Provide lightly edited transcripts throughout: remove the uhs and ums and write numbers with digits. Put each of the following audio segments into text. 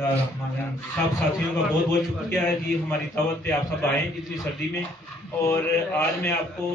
सब साथियों का बहुत बहुत शुक्रिया है जी, हमारी दावत पे आप सब आए इतनी सर्दी में। और आज मैं आपको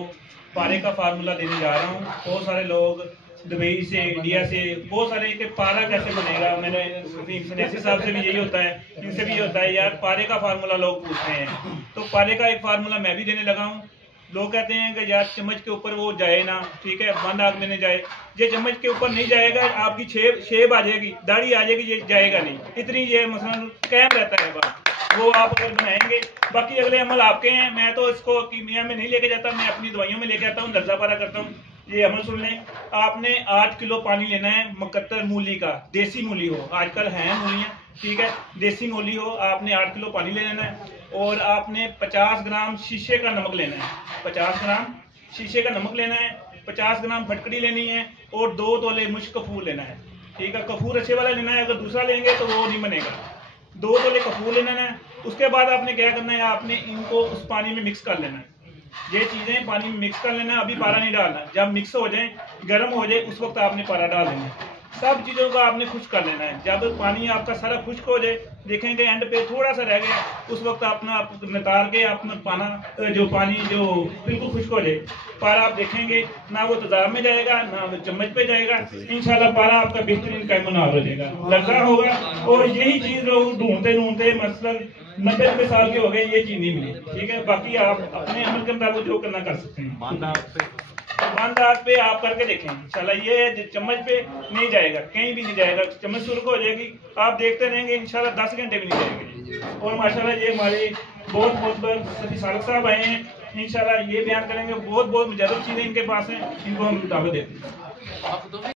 पारे का फार्मूला देने जा रहा हूँ। बहुत सारे लोग दुबई से, इंडिया से, बहुत सारे कि पारा कैसे बनेगा। मैंने सन्यासी साहब से भी यही होता है, इनसे भी ये होता है यार पारे का फार्मूला लोग पूछते हैं। तो पारे का एक फार्मूला मैं भी देने लगा हूँ। लोग कहते हैं कि यार चम्मच के ऊपर वो जाए ना, ठीक है, बंद आग में नहीं जाए। ये चम्मच के ऊपर नहीं जाएगा, आपकी शेब आ जाएगी, दाढ़ी आ जाएगी, ये जाएगा नहीं। इतनी ये मसलन कायम रहता है बात, वो आप अगर बनाएंगे। बाकी अगले अमल आपके हैं। मैं तो इसको कीमिया में नहीं लेके जाता, मैं अपनी दवाइयों में लेके आता हूँ, दर्जा पारा करता हूँ। ये अमल सुन लें। आपने 8 किलो पानी लेना है मुकत्तर मूली का, देसी मूली हो, आजकल हैं मूलियाँ, ठीक है, देसी मूली हो। आपने 8 किलो पानी ले लेना है और आपने 50 ग्राम शीशे का नमक लेना है। 50 ग्राम शीशे का नमक लेना है, 50 ग्राम फटकड़ी लेनी है और 2 तोले मुश्क कपूर लेना है, ठीक है। कपूर अच्छे वाला लेना है, अगर दूसरा लेंगे तो वो नहीं बनेगा। 2 तोले कपूर लेना है। उसके बाद आपने क्या करना है, आपने इनको उस पानी में मिक्स कर लेना है। ये चीजें पानी में मिक्स कर लेना है, अभी पारा नहीं डालना। जब मिक्स हो जाए, गर्म हो जाए, उस वक्त आपने पारा डाल देना है। सब चीजों को आपने खुश्क कर लेना है। जब पानी आपका सारा खुश्क हो जाए, देखेंगे एंड पे थोड़ा सा रह गया, उस वक्त अपना आप नितार के अपना पानी जो बिल्कुल खुश्क हो जाए, पारा आप देखेंगे ना वो तेजाब में जाएगा ना वो चम्मच पे जाएगा। इंशाल्लाह पारा आपका बेहतरीन कैमनार हो जाएगा, लगा होगा। और यही चीज लोग ढूंढते ढूंढते मतलब 90 साल के हो गए, ये चीज नहीं मिली, ठीक है। बाकी आप अपने अमल के मुताबिक जो करना कर सकते हैं। बंद आग पे आप करके देखें इंशाल्लाह, ये चम्मच पे नहीं जाएगा, कहीं भी नहीं जाएगा। चम्मच सुर्ख हो जाएगी, आप देखते रहेंगे इंशाल्लाह 10 घंटे भी नहीं जाएंगे। और माशाल्लाह ये हमारे बहुत बहुत सफी सालक साहब आए हैं, इंशाल्लाह ये बयान करेंगे। बहुत बहुत मुजर्रब चीजें इनके पास हैं, इनको हम दावत देते हैं।